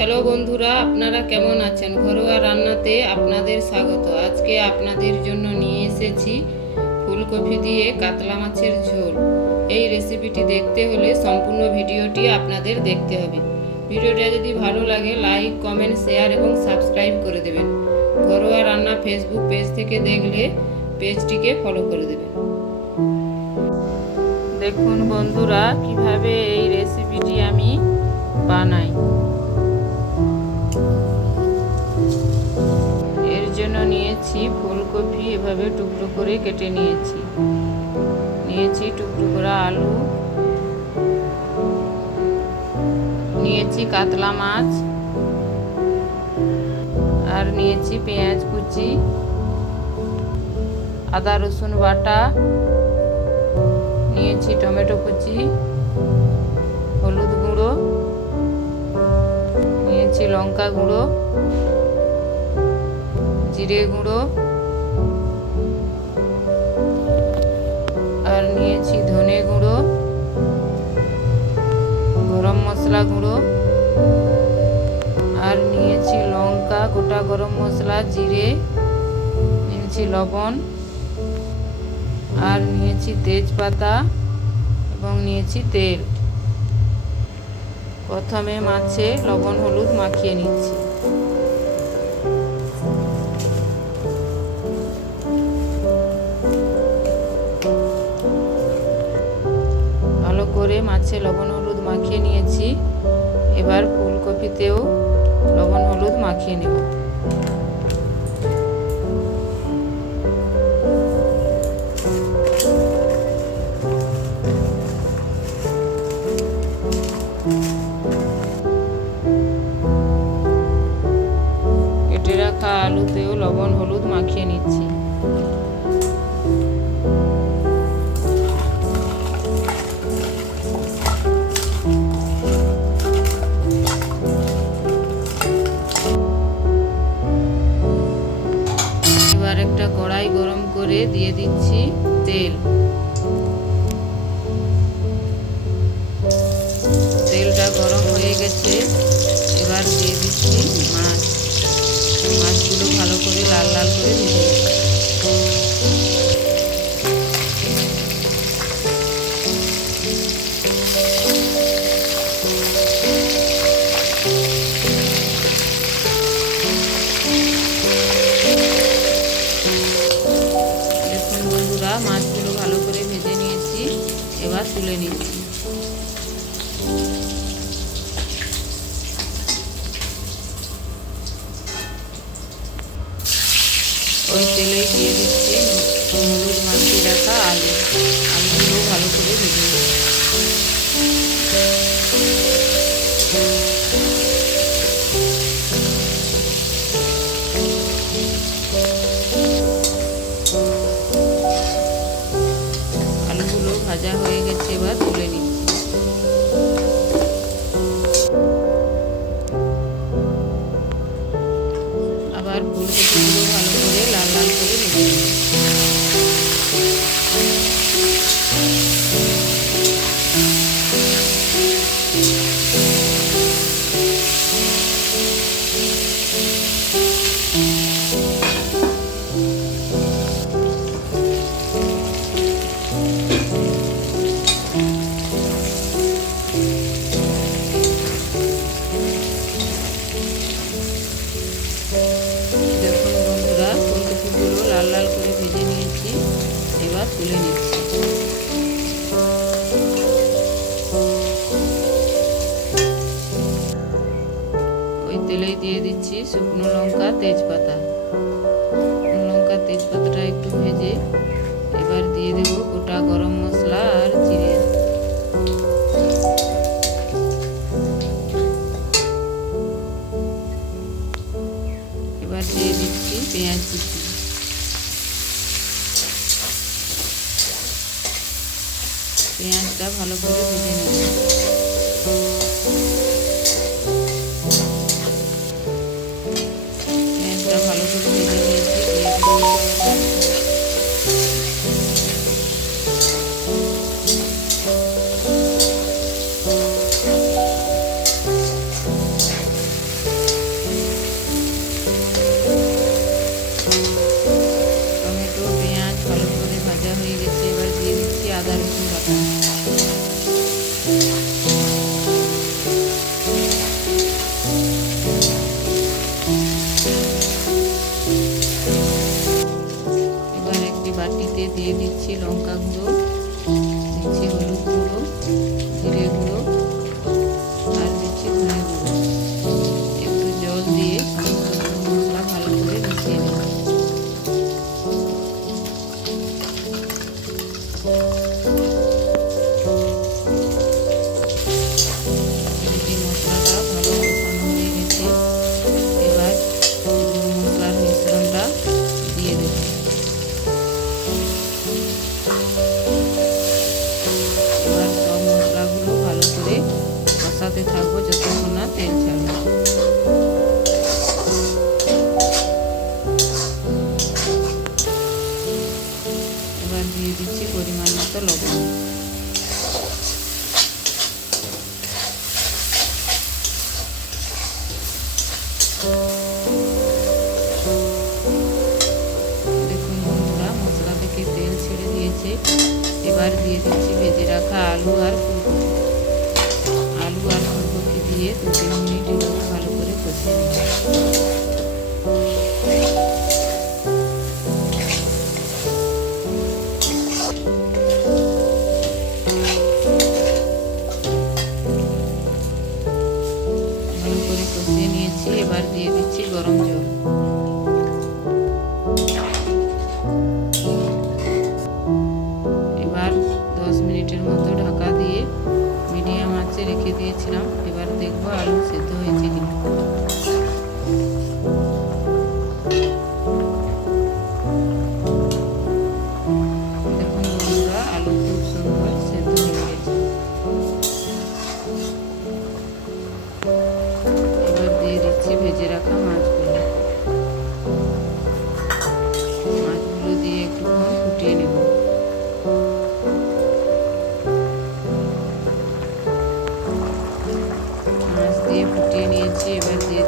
Hello বন্ধুরা, আপনারা কেমন আছেন? ঘরোয়া রান্নাতে আপনাদের স্বাগত। আজকে আপনাদের জন্য নিয়ে এসেছি ফুলকপি দিয়ে কাতলা মাছের ঝোল। এই রেসিপিটি দেখতে হলে সম্পূর্ণ ভিডিওটি আপনাদের দেখতে হবে। ভিডিওটা যদি ভালো লাগে লাইক কমেন্ট শেয়ার এবং সাবস্ক্রাইব করে দেবেন। ঘরোয়া রান্না ফেসবুক পেজ থেকে দেখলে পেজটিকে ফলো করে দেবেন। দেখুন বন্ধুরা, কীভাবে এই রেসিপিটি আমি বানাই। নিয়েছি, ফুলকপি এভাবে টুকরো করে কেটে নিয়েছি। নিয়েছি টুকরো করা আলু। নিয়েছি কাতলা মাছ। আর নিয়েছি পেঁয়াজ কুচি। আদা, রসুন বাটা। নিয়েছি টমেটো কুচি। হলুদ গুঁড়ো। নিয়েছি লঙ্কা গুঁড়ো। জিরে গুঁড়ো আর নিয়েছি ধনে গুঁড়ো, গরম মশলা গুঁড়ো আর নিয়েছি লঙ্কা, গোটা গরম মশলা, জিরে, নিয়েছি লবণ আর নিয়েছি তেজপাতা এবং নিয়েছি তেল। প্রথমে মাছে লবণ, হলুদ মাখিয়ে নিচ্ছি। মাছে লবণ হলুদ মাখিয়ে নিয়েছি। এবার ফুলকপিতেও লবণ হলুদ মাখিয়ে নেব। করে দিয়ে দিচ্ছি তেল। তেলটা গরম হয়ে গেছে, এবার দিয়ে দিচ্ছি মাছ। মাছগুলো ভালো করে লাল লাল করে ভেজে মাছগুলো ভালো করে ভেজে নিয়েছি। এবার তুলে নিচ্ছি। ওই তেলেই দিয়ে দিচ্ছি হলুদ মাখিয়ে রাখা আলু আলুগুলো ভালো করে ভেজে নিচ্ছি। লাল লাল করে ভেজে নিয়েছি। এবার তুলে নিচ্ছি। ওই তেলেই দিয়ে দিচ্ছি শুকনো লঙ্কা, তেজপাতা। লঙ্কা, তেজপাতাটা একটু ভেজে এবার দিয়ে দেব গোটা গরম মশলা আর জিরে। এবার দিয়ে দিচ্ছি পেঁয়াজ কুচি। পেঁয়াজটা ভালো করে ভেজে নেব। পেঁয়াজটা ভালো করে ভেজে নিয়েছি বাটিতে দিয়ে দিচ্ছি লঙ্কা গুঁড়ো দিচ্ছি হলুদ দিয়েছে। এবার দিয়ে দিচ্ছি ভেজে রাখা আলু আর ফুলকপি। আলু আর ফুলকপি দিয়ে দু তিন মিনিট একটু ভালো করে কষিয়ে নিচ্ছি ভালো করে কষিয়ে নিয়েছি। এবার দিয়ে দিচ্ছি গরম জল। ভেজে রাখা মাছগুলো। মাছগুলো দিয়ে একটুক্ষণ ফুটিয়ে নেব। মাছ দিয়ে ফুটিয়ে নিয়েছি এবার দিয়ে